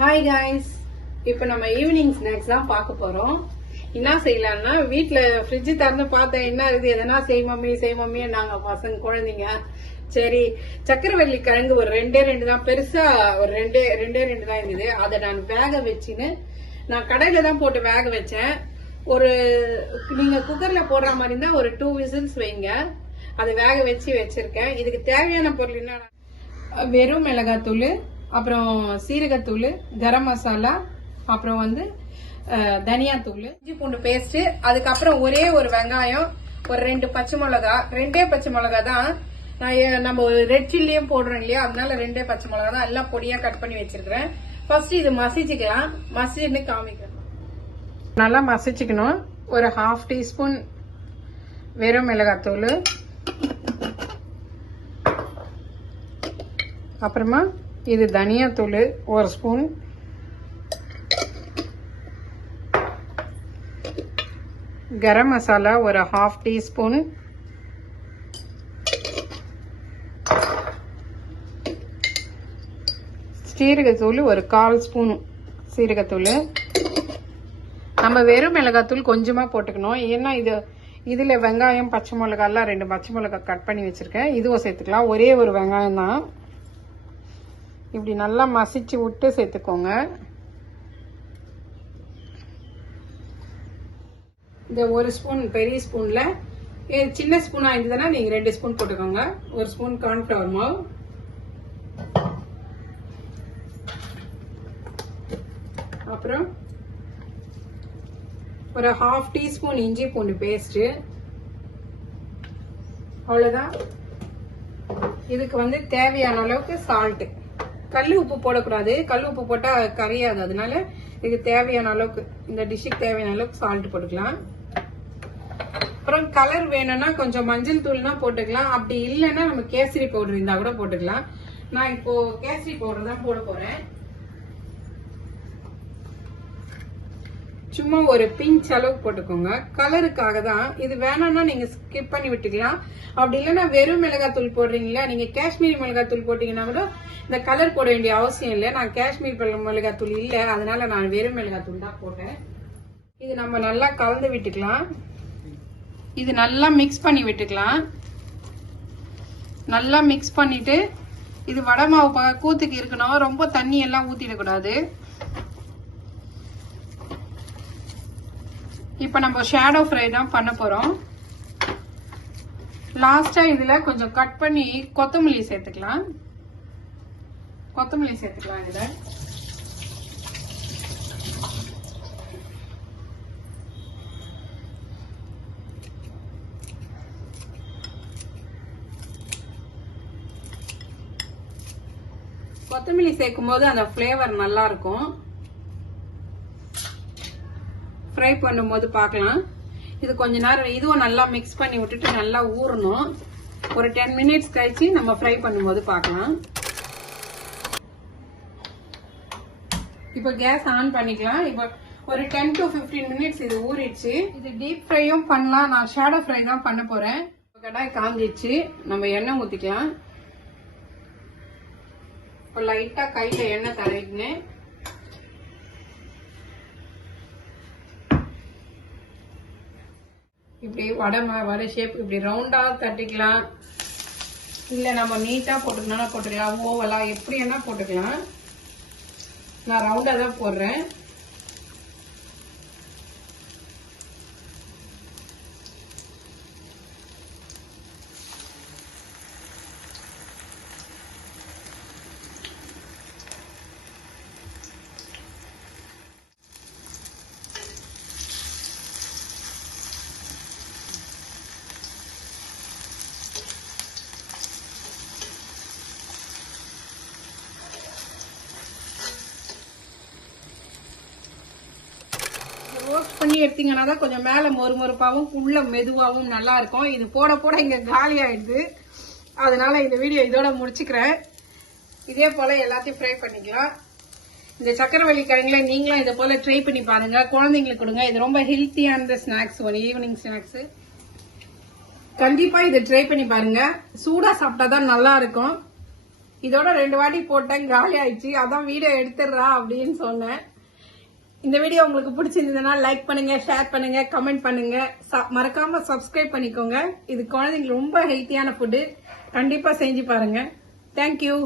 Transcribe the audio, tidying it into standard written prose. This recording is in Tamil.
ஹாய் காய்ஸ், இப்போ நம்ம ஈவினிங் ஸ்நாக்ஸ் தான் பார்க்க போறோம். என்ன செய்யலாம்னா, வீட்டுல ஃப்ரிட்ஜ் திறந்து பார்த்தேன், என்ன இருக்குது எதனா செய் மம்மி நாங்க பசங்க குழந்தைங்க. சரி, சக்கரவள்ளி கிழங்கு ஒரு ரெண்டு தான், பெருசா ஒரு ரெண்டே தான் இருக்குது. அதை நான் வேக வச்சுன்னு, நான் கடையில தான் போட்டு வேக வச்சேன். ஒரு நீங்க குக்கர்ல போடுற மாதிரி இருந்தா ஒரு 2 விசில்ஸ் வைங்க. அதை வேக வச்சிருக்கேன். இதுக்கு தேவையான பொருள் என்ன, வெறும் மிளகாத்தூள், அப்புறம் சீரகத்தூள், கரம் மசாலா, அப்புறம் தனியாத்தூள், இஞ்சி பூண்டு பேஸ்ட், அதுக்கப்புறம் ஒரே ஒரு வெங்காயம், ஒரு 2 பச்சை மிளகா, 2 பச்சை மிளகா தான். நம்ம ரெட் சில்லியும் போடுறோம் இல்லையா, அதனால 2 பச்சை மிளகா தான் எல்லாம் பொடியா கட் பண்ணி வச்சிருக்கிறேன். ஃபர்ஸ்ட் இது மசிச்சுக்கலாம். மசிச்சுன்னு காமிக்கிறேன். நல்லா மசிச்சுக்கணும். ஒரு 1/2 டீஸ்பூன் வெறும் மிளகாத்தூள், அப்புறமா இது தனியாத்தூள் 1 ஸ்பூன், கரம் மசாலா ஒரு 1/2 டீஸ்பூன், சீரகத்தூள் ஒரு 1/4 ஸ்பூன் சீரகத்தூள். நம்ம வெறும் மிளகாத்தூள் கொஞ்சமா போட்டுக்கணும். ஏன்னா இதுல வெங்காயம், பச்சை மிளகாலாம் 2 பச்சை மிளகாய் கட் பண்ணி வச்சிருக்கேன். இதுவும் சேர்த்துக்கலாம். ஒரே ஒரு வெங்காயம் தான். இப்படி நல்லா மசிச்சு விட்டு சேர்த்துக்கோங்க. இந்த 1 ஸ்பூன் பெரிய ஸ்பூன்ல, சின்ன ஸ்பூனா இருந்ததுன்னா நீங்க 2 ஸ்பூன் போட்டுக்கோங்க. 1 ஸ்பூன் கார்ன்ஃபிளவர் மாவு, அப்புறம் ஒரு 1/2 டீஸ்பூன் இஞ்சி பூண்டு பேஸ்ட். அவ்வளவுதான். இதுக்கு தேவையான அளவுக்கு சால்ட். கல் உப்பு போடக்கூடாது, கல் உப்பு போட்டா கரையாது. அதனால இதுக்கு தேவையான அளவுக்கு, இந்த டிஷ்ஷுக்கு தேவையான அளவுக்கு சால்ட் போட்டுக்கலாம். அப்புறம் கலர் வேணும்னா கொஞ்சம் மஞ்சள் தூள்னா போட்டுக்கலாம். அப்படி இல்லைன்னா நம்ம கேசரி பவுடர் இருந்தா கூட போட்டுக்கலாம். நான் இப்போ கேசரி பவுடர் தான் போட போறேன். சும்மா ஒரு பிஞ்ச் அளவுக்கு போட்டுக்கோங்க, கலருக்காக தான். இது வேணும்னா நீங்க ஸ்கிப் பண்ணி விட்டுக்கலாம். அப்படி இல்லைன்னா வெறும் மிளகாத்தூள் போடுறீங்களா, நீங்க காஷ்மீரி மிளகாத்தூள் போட்டீங்கன்னா கூட இந்த கலர் போட வேண்டிய அவசியம் இல்லை. நான் காஷ்மீர் மிளகாத்தூள் இல்லை, அதனால நான் வெறும் மிளகாத்தூள் தான் போட்டேன். இது நம்ம நல்லா கலந்து விட்டுக்கலாம். இது நல்லா மிக்ஸ் பண்ணி விட்டுக்கலாம். நல்லா மிக்ஸ் பண்ணிட்டு, இது வடை மாவு கூத்துக்கு இருக்கணும். ரொம்ப தண்ணி எல்லாம் ஊத்திடக்கூடாது. இப்ப நம்ம ஷேடோ ஃப்ரை தான் பண்ண போறோம். லாஸ்டா இதுல கொஞ்சம் கட் பண்ணி கொத்தமல்லி சேர்த்துக்கலாம். இதுல கொத்தமல்லி சேர்க்கும் போது அந்த ஃபிளேவர் நல்லா இருக்கும். ஃப்ரை பண்ணும்போது பார்க்கலாம். இது கொஞ்ச நேரம் இதுவும் நல்லா மிக்ஸ் பண்ணி விட்டுட்டு நல்லா ஊறணும். ஒரு 10 மினிட்ஸ் கழிச்சு நம்ம ஃப்ரை பண்ணும்போது பார்க்கலாம். இப்போ கேஸ் ஆன் பண்ணிக்கலாம். இப்போ ஒரு 10 to 15 மினிட்ஸ் இது ஊறிடுச்சு. இது டீப் ஃப்ரையும் பண்ணலாம். நான் ஷேடோ ஃப்ரை தான் பண்ண போறேன். கடாய் காஞ்சிடுச்சு. நம்ம எண்ணெய் ஊத்திக்கலாம். இப்போ லைட்டா கையில எண்ணெய் தடவிக்கினேன். இப்படி வடை ஷேப் இப்படி ரவுண்டா தட்டிக்கலாம். இல்ல நம்ம நீட்டா போட்டுக்கலாம், ஓவலா எப்படி என்ன போட்டுக்கலாம். நான் ரவுண்டா தான் போடுறேன். ரோஸ்ட் பண்ணி எடுத்தீங்கன்னா தான் கொஞ்சம் மேல மொறுமொறுப்பாவும் உள்ள மெதுவாகவும் நல்லா இருக்கும். இது போட இங்க காலி ஆயிடுது. அதனால இந்த வீடியோ இதோட முடிச்சுக்கிறேன். இதே போல எல்லாத்தையும் ஃப்ரை பண்ணிக்கலாம். இந்த சக்கரவள்ளி கிழங்குல நீங்களும் இதை போல ட்ரை பண்ணி பாருங்க. குழந்தைங்களுக்கு கொடுங்க. இது ரொம்ப ஹெல்த்தியான ஸ்நாக்ஸ், ஒரு ஈவினிங் ஸ்நாக்ஸ். கண்டிப்பா இதை ட்ரை பண்ணி பாருங்க. சூடா சாப்பிட்டாதான் நல்லா இருக்கும். இதோட 2 வாட்டி போட்டேன், காலி ஆயிடுச்சு. அதான் வீடியோ எடுத்துடுறா அப்படின்னு சொன்னேன். இந்த வீடியோ உங்களுக்கு பிடிச்சிருந்ததுன்னா லைக் பண்ணுங்க, ஷேர் பண்ணுங்க, கமெண்ட் பண்ணுங்க. மறக்காம சப்ஸ்கிரைப் பண்ணிக்கோங்க. இது குழந்தைங்களுக்கு ரொம்ப ஹெல்த்தியான ஃபுட்டு. கண்டிப்பா செஞ்சு பாருங்க. தேங்க்யூ.